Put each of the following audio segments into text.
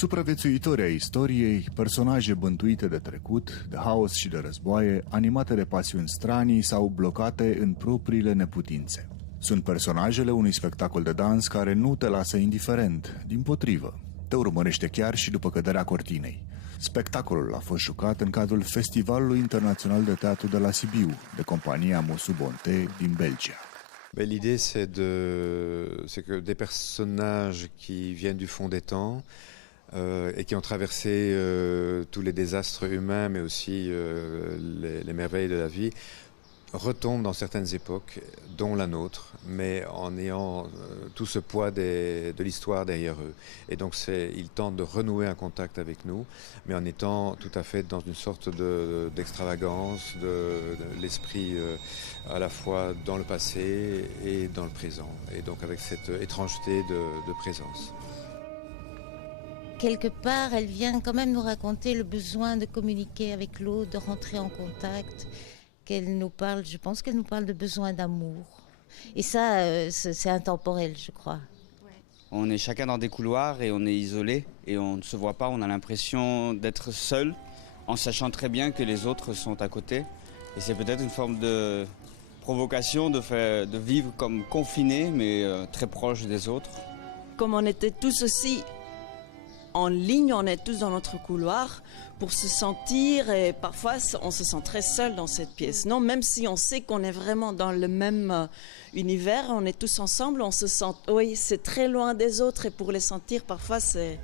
Supraviețuitori ai istoriei, personaje bântuite de trecut, de haos și de războaie, animate de pasiuni stranii sau blocate în propriile neputințe. Sunt personajele unui spectacol de dans care nu te lasă indiferent, dimpotrivă. Te urmărește chiar și după căderea cortinei. Spectacolul a fost jucat în cadrul Festivalului Internațional de Teatru de la Sibiu, de compania Mosu Bonte din Belgia. L'idée, c'est que des personnages qui viennent du fond des temps et qui ont traversé tous les désastres humains, mais aussi les merveilles de la vie, retombent dans certaines époques, dont la nôtre, mais en ayant tout ce poids de l'histoire derrière eux. Et donc ils tentent de renouer un contact avec nous, mais en étant tout à fait dans une sorte d'extravagance, de l'esprit à la fois dans le passé et dans le présent, et donc avec cette étrangeté de présence. Quelque part, elle vient quand même nous raconter le besoin de communiquer avec l'autre, de rentrer en contact. Qu'elle nous parle, je pense qu'elle nous parle de besoin d'amour. Et ça, c'est intemporel, je crois. On est chacun dans des couloirs et on est isolé et on ne se voit pas, on a l'impression d'être seul en sachant très bien que les autres sont à côté. Et c'est peut-être une forme de provocation de vivre comme confinés mais très proches des autres. Comme on était tous aussi en ligne, on est tous dans notre couloir pour se sentir, et parfois on se sent très seul dans cette pièce. Non, même si on sait qu'on est vraiment dans le même univers, on est tous ensemble, on se sent, oui, c'est très loin des autres et pour les sentir parfois c'est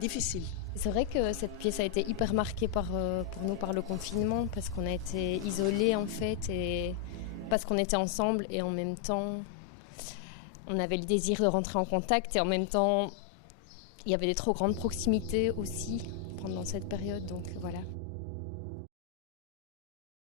difficile. C'est vrai que cette pièce a été hyper marquée pour nous par le confinement parce qu'on a été isolés en fait et parce qu'on était ensemble et en même temps on avait le désir de rentrer en contact et en même temps il y avait des trop grandes proximités aussi pendant cette période, donc voilà.